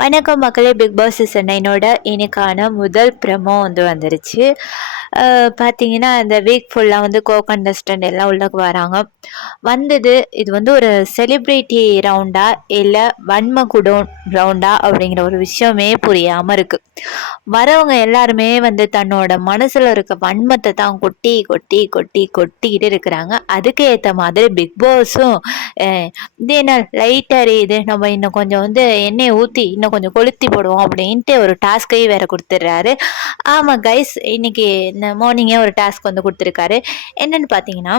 வணக்கம் மக்களே, big Boss season 9 இன்னைக்கான முதல் ப்ரெமோ வந்துருச்சு. பார்த்தீங்கன்னா இந்த வீக் ஃபுல்லாக கோ கண்டஸ்டன்ட் எல்லாம் உள்ளக்கு வராங்க. இது ஒரு செலிப்ரிட்டி ரவுண்டா இல்லை வன்ம குடோன் ரவுண்டா அப்படிங்கிற ஒரு விஷயமே புரியாமல் இருக்குது. வரவங்க எல்லாருமே தன்னோட மனசில் இருக்க வன்மத்தை தான் கொட்டி கொட்டி கொட்டி கொட்டிக்கிட்டு இருக்கிறாங்க. அதுக்கு ஏற்ற மாதிரி பிக் பாஸும் இது என்ன லைட்டாக இது நம்ம இன்னும் கொஞ்சம் எண்ணெயை ஊற்றி இன்னும் கொஞ்சம் கொளுத்தி போடுவோம் அப்படின்ட்டு ஒரு டாஸ்கையும் வேற கொடுத்துட்றாரு. ஆமாம் கைஸ், இன்னைக்கு இந்த மார்னிங்கே ஒரு டாஸ்க் கொடுத்துருக்காரு. என்னன்னு பார்த்தீங்கன்னா,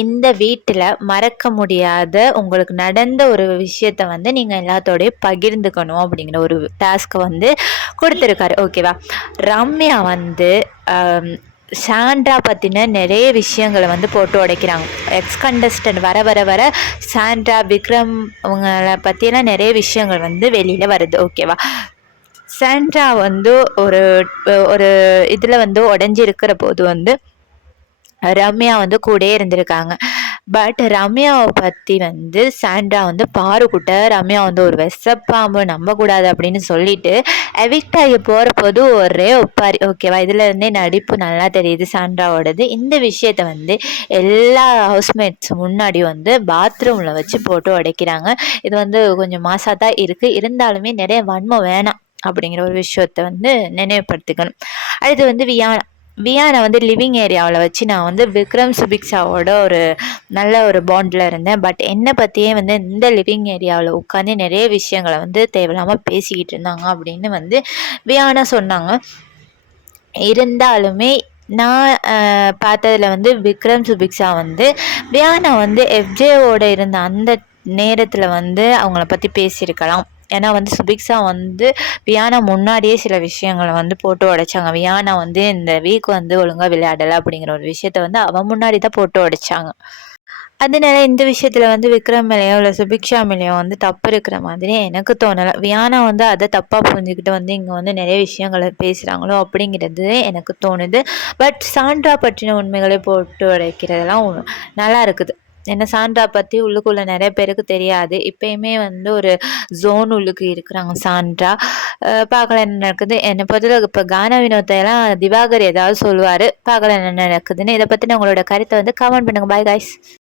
இந்த வீட்டில் மறக்க முடியாத உங்களுக்கு நடந்த ஒரு விஷயத்த நீங்கள் எல்லாத்தோடையும் பகிர்ந்துக்கணும் அப்படிங்கிற ஒரு டாஸ்க்கை கொடுத்துருக்காரு. ஓகேவா? ரம்யா சாண்ட்ரா பற்றின நிறைய விஷயங்களை போட்டு உடைக்கிறாங்க. எக்ஸ் கண்டஸ்டன்ட் வர வர வர சாண்ட்ரா, விக்ரம் அவங்கள பற்றியெல்லாம் நிறைய விஷயங்கள் வெளியில் வருது. ஓகேவா? சாண்ட்ரா ஒரு ஒரு இதில் உடஞ்சி இருக்கிற போது ரம்யா கூடயே இருந்திருக்காங்க. பட் ரம்யாவை பற்றி சாண்ட்ரா பாருக்குட்ட ரம்யா ஒரு விஷப்பாம்பு நம்பக்கூடாது அப்படின்னு சொல்லிட்டு எவிக்ட் ஆகி போகிற போது ஒரே ஒப்பாரி. ஓகேவா? இதில் இருந்தே நடிப்பு நல்லா தெரியுது சாண்ட்ராவோடது. இந்த விஷயத்த எல்லா ஹவுஸ்மேட்ஸ் முன்னாடி பாத்ரூமில் வச்சு போட்டு உடைக்கிறாங்க. இது கொஞ்சம் மாசாக தான் இருக்குது. இருந்தாலுமே நிறைய வன்மம் வேணாம் அப்படிங்கிற ஒரு விஷயத்த நினைவுபடுத்திக்கணும். அடுத்து வியானா லிவிங் ஏரியாவில் வச்சு நான் விக்ரம் சுபிக்ஷாவோட ஒரு நல்ல ஒரு பாண்டில் இருந்தேன். பட் என்னை பற்றியே இந்த லிவிங் ஏரியாவில் உட்காந்து நிறைய விஷயங்களை தேவையில்லாமல் பேசிக்கிட்டு இருந்தாங்க அப்படின்னு வியானா சொன்னாங்க. இருந்தாலுமே நான் பார்த்ததில் விக்ரம் சுபிக்ஷா வியானா எஃப்ஜேவோட இருந்த அந்த நேரத்தில் அவங்கள பற்றி பேசியிருக்கலாம். ஏன்னா சுபிக்ஷா வியானா முன்னாடியே சில விஷயங்களை போட்டு உடைச்சாங்க. வியானா இந்த வீக் ஒழுங்காக விளையாடலை அப்படிங்கிற ஒரு விஷயத்த அவன் முன்னாடி தான் போட்டு உடைச்சாங்க. அதனால இந்த விஷயத்தில் விக்ரம் மேலேயோ இல்லை சுபிக்ஷா மேலேயோ தப்பு இருக்கிற மாதிரி எனக்கு தோணலை. வியானா அதை தப்பாக புரிஞ்சுக்கிட்டு இங்கே நிறைய விஷயங்களை பேசுகிறாங்களோ அப்படிங்கிறது எனக்கு தோணுது. பட் சாண்ட்ரா பற்றின உண்மைகளை போட்டு உடைக்கிறதெல்லாம் நல்லா இருக்குது. ஏன்னா சாண்ட்ரா பற்றி உள்ளுக்குள்ளே நிறைய பேருக்கு தெரியாது. இப்போயுமே ஒரு ஜோன் உள்ளுக்கு இருக்கிறாங்க சாண்ட்ரா. பார்க்கலாம் என்ன நடக்குது. என்னை பொறுத்தவரை இப்போ கானா வினோத்தையெல்லாம் திவாகர் ஏதாவது சொல்லுவார். பார்க்கலாம் என்ன நடக்குதுன்னு. இதை பற்றின உங்களோட கருத்தை கமெண்ட் பண்ணுங்கள். Bye guys.